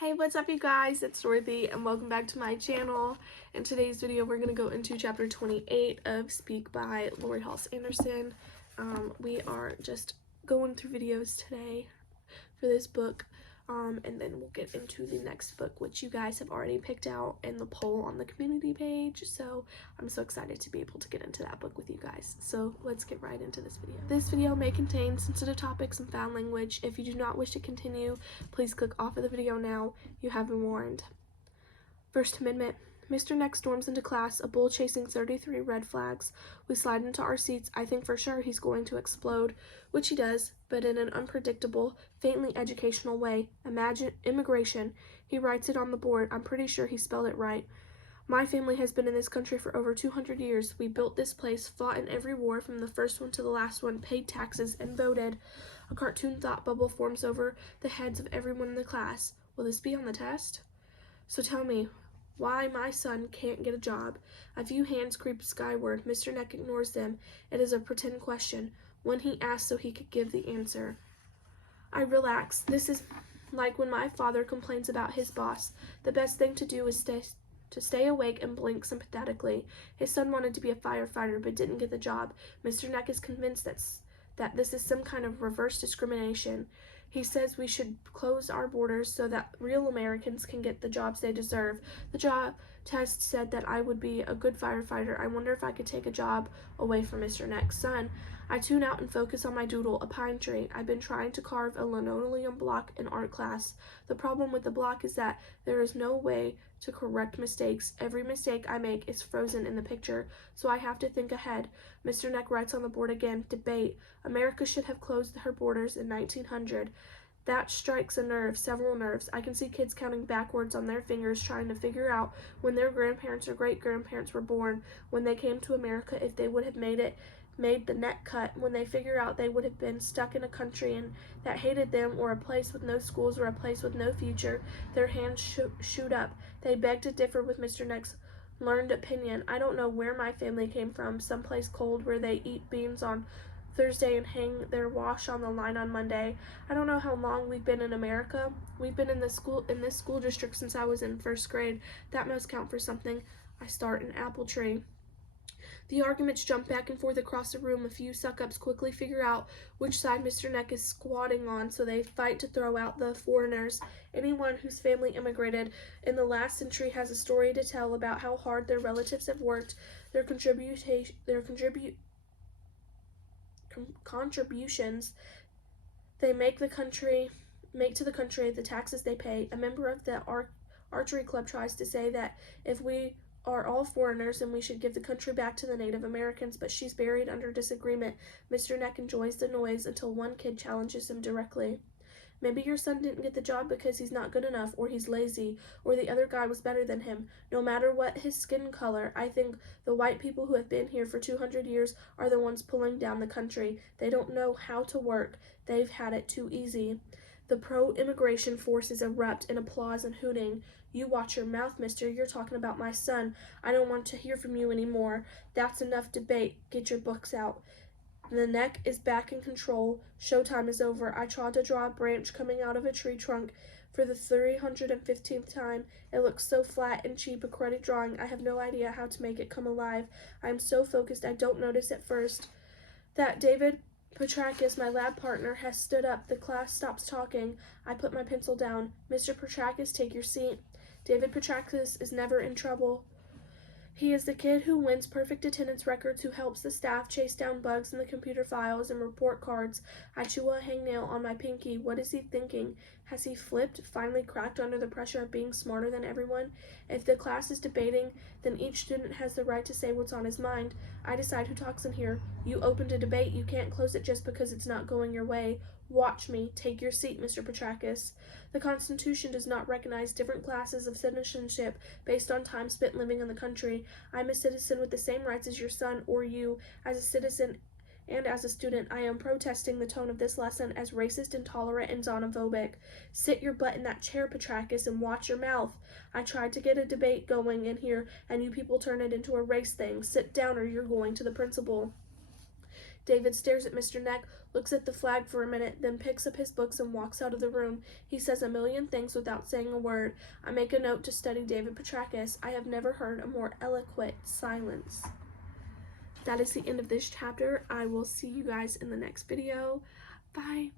Hey, what's up you guys? It's Dorothy and welcome back to my channel. In today's video, we're going to go into chapter 28 of Speak by Lori Halse Anderson. We are just going through videos today for this book, and then we'll get into the next book, which you guys have already picked out in the poll on the community page. So I'm so excited to be able to get into that book with you guys. So let's get right into this video. This video may contain sensitive topics and foul language. If you do not wish to continue, please click off of the video now. You have been warned. First Amendment. Mr. Neck storms into class, a bull chasing 33 red flags. We slide into our seats. I think for sure he's going to explode, which he does, but in an unpredictable, faintly educational way. Imagine immigration. He writes it on the board. I'm pretty sure he spelled it right. My family has been in this country for over 200 years. We built this place, fought in every war from the first one to the last one, paid taxes, and voted. A cartoon thought bubble forms over the heads of everyone in the class. Will this be on the test? So tell me, why my son can't get a job. A few hands creep skyward. Mr. Neck ignores them. It is a pretend question, one he asked so he could give the answer. I relax. This is like when my father complains about his boss. The best thing to do is stay awake and blink sympathetically. His son wanted to be a firefighter but didn't get the job. Mr. Neck is convinced that this is some kind of reverse discrimination. He says we should close our borders so that real Americans can get the jobs they deserve. The job test said that I would be a good firefighter. I wonder if I could take a job away from Mr. Neck's son. I tune out and focus on my doodle, a pine tree. I've been trying to carve a linoleum block in art class. The problem with the block is that there is no way to correct mistakes. Every mistake I make is frozen in the picture, so I have to think ahead. Mr. Neck writes on the board again, debate. America should have closed her borders in 1900. That strikes a nerve, several nerves. I can see kids counting backwards on their fingers trying to figure out when their grandparents or great-grandparents were born, when they came to America, if they would have made the neck cut, when they figure out they would have been stuck in a country and that hated them, or a place with no schools or a place with no future. Their hands shoot up. They beg to differ with Mr. Neck's learned opinion. I don't know where my family came from, someplace cold where they eat beans on Thursday and hang their wash on the line on Monday. I don't know how long we've been in America. We've been in this school district since I was in first grade. That must count for something. I start an apple tree. The arguments jump back and forth across the room. A few suck-ups quickly figure out which side Mr. Neck is squatting on, so they fight to throw out the foreigners. Anyone whose family immigrated in the last century has a story to tell about how hard their relatives have worked, their contributions they make to the country, the taxes they pay. A member of the archery club tries to say that if we are all foreigners and we should give the country back to the Native Americans, but she's buried under disagreement. Mr. Neck enjoys the noise until one kid challenges him directly. Maybe your son didn't get the job because he's not good enough, or he's lazy, or the other guy was better than him. No matter what his skin color, I think the white people who have been here for 200 years are the ones pulling down the country. They don't know how to work. They've had it too easy. The pro-immigration forces erupt in applause and hooting. You watch your mouth, mister. You're talking about my son. I don't want to hear from you anymore. That's enough debate. Get your books out. The Neck is back in control. Showtime is over. I tried to draw a branch coming out of a tree trunk for the 315th time. It looks so flat and cheap, a credit drawing. I have no idea how to make it come alive. I am so focused I don't notice at first that David Petrakis, my lab partner, has stood up. The class stops talking. I put my pencil down. Mr. Petrakis, take your seat. David Petrakis is never in trouble. He is the kid who wins perfect attendance records, who helps the staff chase down bugs in the computer files and report cards. I chew a hangnail on my pinky. What is he thinking? Has he flipped, finally cracked under the pressure of being smarter than everyone? If the class is debating, then each student has the right to say what's on his mind. I decide who talks in here. You opened a debate. You can't close it just because it's not going your way. Watch me. Take your seat, Mr. Petrakis. The Constitution does not recognize different classes of citizenship based on time spent living in the country. I'm a citizen with the same rights as your son or you. As a citizen and as a student, I am protesting the tone of this lesson as racist, intolerant, and xenophobic. Sit your butt in that chair, Petrakis, and watch your mouth. I tried to get a debate going in here, and you people turn it into a race thing. Sit down or you're going to the principal. David stares at Mr. Neck, looks at the flag for a minute, then picks up his books and walks out of the room. He says a million things without saying a word. I make a note to study David Petrakis. I have never heard a more eloquent silence. That is the end of this chapter. I will see you guys in the next video. Bye.